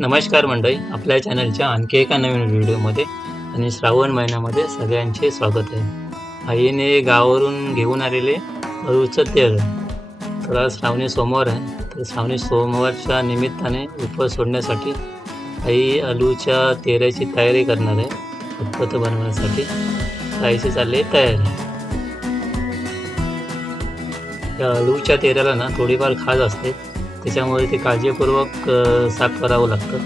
नमस्कार मंडळी आपल्या चॅनलच्या आणखी एका नवीन व्हिडिओमध्ये आणि श्रावण महिन्यामध्ये सगळ्यांचे स्वागत आहे. आईने गावावरून घेऊन आलेले अळूचं तेल. तर आज श्रावणी सोमवार आहे तर श्रावणी सोमवारच्या निमित्ताने उपवास सोडण्यासाठी आई अळूच्या तेलाची तयारी करणार आहे उत्पत्त बनवण्यासाठी. आईची चालली आहे तयारी. त्या अळूच्या तेलाला ना थोडीफार खाज असते त्याच्यामुळे ते काळजीपूर्वक साफ करावं लागतं.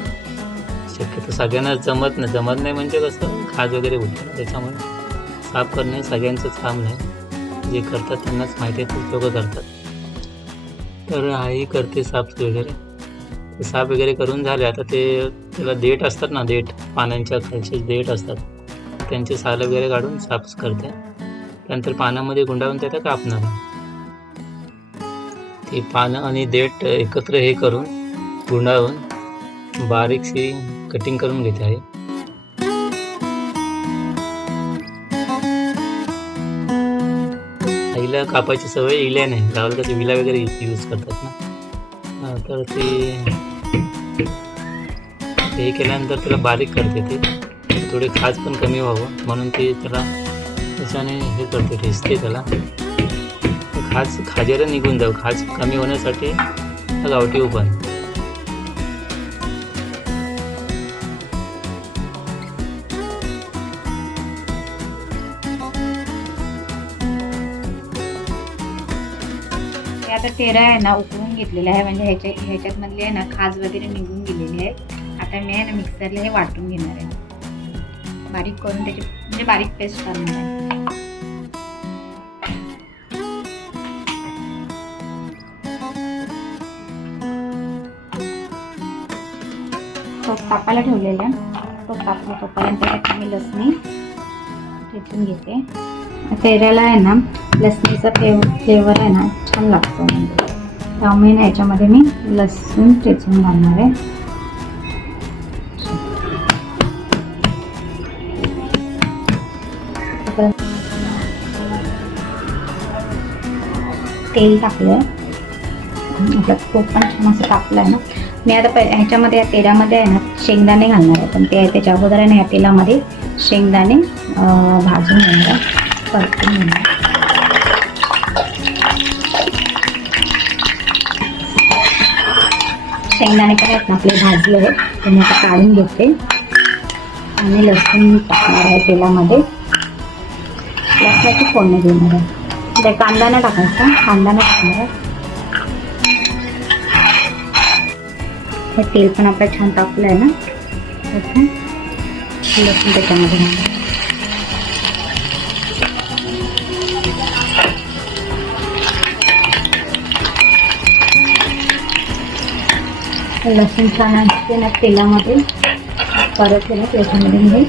शक्यतो सगळ्यांना जमत नाही. जमत नाही म्हणजे कसं? खाज वगैरे होतं. त्याच्यामुळे साफ करणे सगळ्यांचंच काम नाही. जे करतात त्यांनाच माहिती आहे ते लोकं करतात. तर आई करते साफ वगैरे. साफ वगैरे करून झाले. आता ते त्याला देठ असतात ना देठ. पानांच्या खालचे देठ असतात. त्यांचे साल वगैरे काढून साफ करते. त्यानंतर पानामध्ये गुंडाळून त्याला कापणार ती पानं आणि देठ एकत्र हे करून गुंडाळून बारीकशी कटिंग करून घेते आहे. आईला कापायची सवय इल्या नाही. गावाला ते विला वगैरे यूज करतात ना. तर ते हे केल्यानंतर त्याला बारीक करते ते. थोडे खाज पण कमी व्हावं. म्हणून ते त्याला त्याच्याने हे करते ठेचते त्याला. खाज खाजेला निघून जाऊ खाज कमी होण्यासाठी हा गावठी उपाय आता तेरा आहे ना उकळून घेतलेला आहे. म्हणजे ह्याच्या ह्याच्यात मधले आहे ना खाज वगैरे निघून गेलेली आहे आता मी आहे ना मिक्सरला हे वाटून घेणार आहे. बारीक करून त्याची म्हणजे बारीक पेस्ट करणार आहे. तो तापायला ठेवलेला. आहे तो तापला तोपर्यंत त्याच्यात मी लसणी ठेचून घेते. तेऱ्याला आहे ना लसणीचा फ्लेव फ्लेवर आहे ना छान लागतो म्हणजे. त्यामुळे ना याच्यामध्ये मी लसूण ठेचून घालणार आहे. तेल टाकलं आहे आपला तो पण छान असं टाकलं आहे ना. मी आता पहि ह्याच्यामध्ये या तेलामध्ये आहे ना शेंगदाणे घालणार आहे. पण ते त्याच्या अगोदर आहे ना या तेलामध्ये शेंगदाणे भाजून घेणार परतून घेणार शेंगदाणे काय आहेत ना आपले भाजले आहेत. ते मी आता काढून घेते. आणि लसूण टाकणार आहे तेलामध्ये. लसणाची फोडणी देणार आहे. ते कांदा नाही टाकायचा कांदा नाही टाकणार आहे. हे तेल पण आपलं छान तापलं आहे ना? ओके. लसूण त्याच्यामध्ये लसूण छान असते ना तेलामध्ये. परत म्हणजे आहे ना त्याच्यामध्ये मी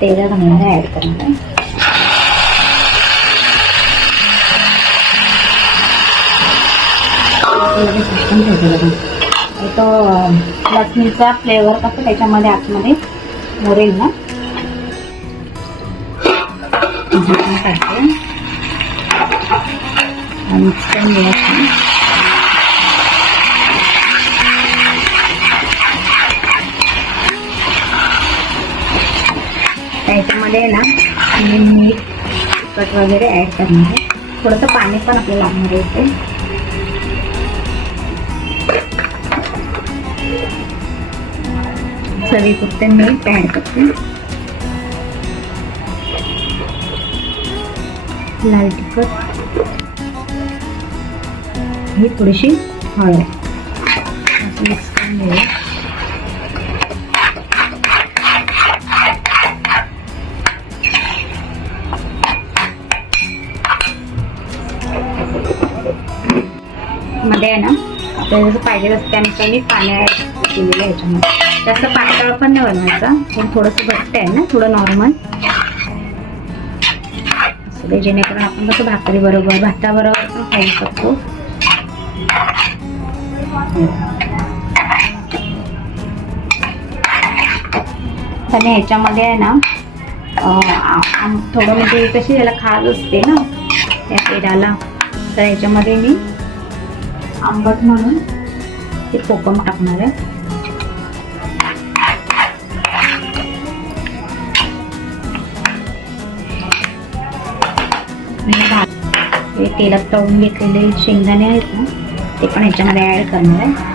तेला घालणार ॲड करणार आहे. तेलाचं ठेवलेलं तो लसणीचा फ्लेवर कसं त्याच्यामध्ये आतमध्ये मोरेल ना? त्याच्यामध्ये ना मीठ तिखट वगैरे ॲड करणार आहे. थोडंसं पाणी पण आपल्याला लागणार आहे सभी कुत्ते मीठ ॲड करते. लाल तिखट. ही थोडीशी हळद. असं मिक्स करून घेऊया. मध्ये आहे ना आपल्याला जसं पाहिजे तसं त्यानुसार मी पाणी केलेल्या केलेलं आहे याच्यामध्ये जास्त पातळ पण नाही बनवायचा. पण थोडंसं घट्ट आहे ना थोडं नॉर्मल असं जेणेकरून आपण कसं भाकरी बरोबर भाताबरोबर पण खाऊ शकतो. आणि ह्याच्यामध्ये आहे ना थोडं म्हणजे कशी त्याला खाज असते ना त्या पेडाला. तर ह्याच्यामध्ये मी आंबट म्हणून ते कोकम टाकणार आहे. हे तेलात तळून घेतलेले शेंगदाणे आहेत ना ते पण ह्याच्यामध्ये ॲड करणार आहे.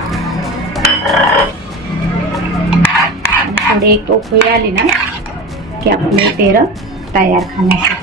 आणि एक पोकळी आली ना की आपण हे तेल तयार खाण्यासाठी.